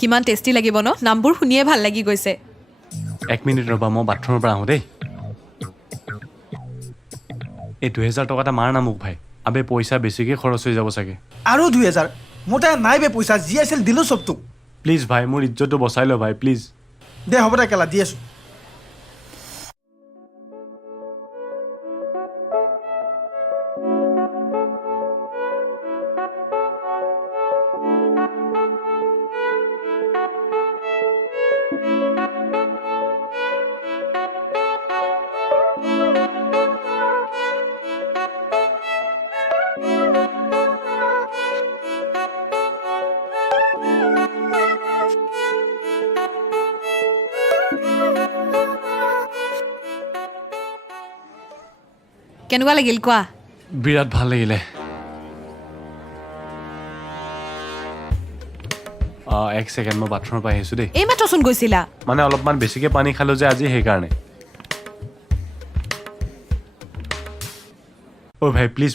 কিমান টেষ্টি লাগিব ন নামবোৰ শুনিয়ে ভাল লাগি গৈছে 1 মিনিট ৰবা মই বাথৰুমৰ পৰা আহোঁ দেই এই 2000 টকা এটা মাৰ না মোক ভাই আবে পইচা বেছিকে খৰচ হৈ যাব চাগে আৰু 2000 মোৰ তাত নাই বে পইচা যি আছিল দিলো সব তোক প্লিজ ভাই মোৰ ইজ্জতটো বচাই ল ভাই প্লিজ দে হ'ব দে কেলা দি আছো কেনেকুৱা লাগিল কোৱা বিৰাট ভাল লাগিলে এক ছেকেণ্ড মই বাথৰুমৰ পৰা আহিছোঁ দেই এই মাত্ৰচোন গৈছিলা মানে অলপমান বেছিকে পানী খালো যে আজি সেইকাৰণে অ' ভাই প্লিজ